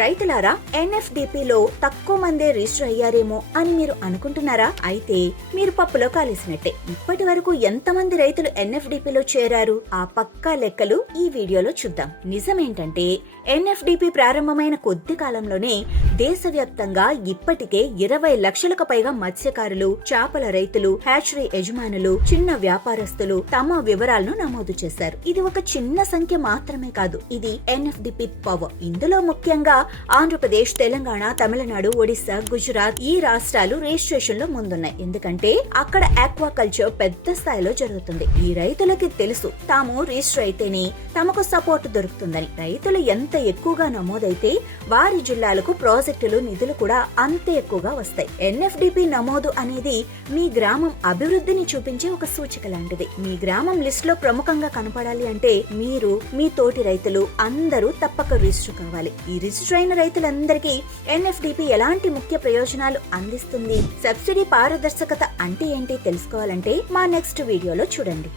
రైతులారా, ఎన్ఎఫ్డిపిలో తక్కువ మందే రిజిస్టర్ అయ్యారేమో అని మీరు అనుకుంటున్నారా? అయితే మీరు పప్పులో కాలేసినట్టే. ఇప్పటి వరకు ఎంతమంది రైతులు ఎన్ఎఫ్డిపిలో చేరారు? ఆ పక్కా లెక్కలు ఈ వీడియోలో చూద్దాం. నిజమేంటంటే ఎన్ఎఫ్డిపి ప్రారంభమైన కొద్ది కాలంలోనే దేశవ్యాప్తంగా ఇప్పటికే 20 లక్షలకు పైగా మత్స్యకారులు, చేపల రైతులు, హ్యాచరీ యజమానులు, చిన్న వ్యాపారస్తులు తమ వివరాలను నమోదు చేశారు. ఇది ఒక చిన్న సంఖ్య మాత్రమే కాదు, ఇది ఎన్ఎఫ్డిపి పవర్. ఇందులో ముఖ్యంగా ఆంధ్రప్రదేశ్, తెలంగాణ, తమిళనాడు, ఒడిశా, గుజరాత్ ఈ రాష్ట్రాలు రిజిస్ట్రేషన్ లో ముందున్నాయి. ఎందుకంటే అక్కడ ఆక్వాకల్చర్ పెద్ద స్థాయిలో జరుగుతుంది. ఈ రైతులకి తెలుసు తాము రిజిస్టర్ అయితేనే తమకు సపోర్ట్ దొరుకుతుందని. రైతులు ఎంత ఎక్కువగా నమోదైతే వారి జిల్లాలకు ప్రాజెక్టులు, నిధులు కూడా అంతే ఎక్కువగా వస్తాయి. ఎన్ఎఫ్డిపి నమోదు అనేది మీ గ్రామం అభివృద్ధిని చూపించే ఒక సూచిక లాంటిది. మీ గ్రామం లిస్ట్ లో ప్రముఖంగా కనపడాలి అంటే మీరు, మీ తోటి రైతులు అందరూ తప్పక రిజిస్టర్ కావాలి. ఈ రిజిస్టర్ అయిన రైతులందరికీ ఎన్ఎఫ్డిపి ఎలాంటి ముఖ్య ప్రయోజనాలు అందిస్తుంది, సబ్సిడీ పారదర్శకత అంటే ఏంటి తెలుసుకోవాలంటే మా నెక్స్ట్ వీడియోలో చూడండి.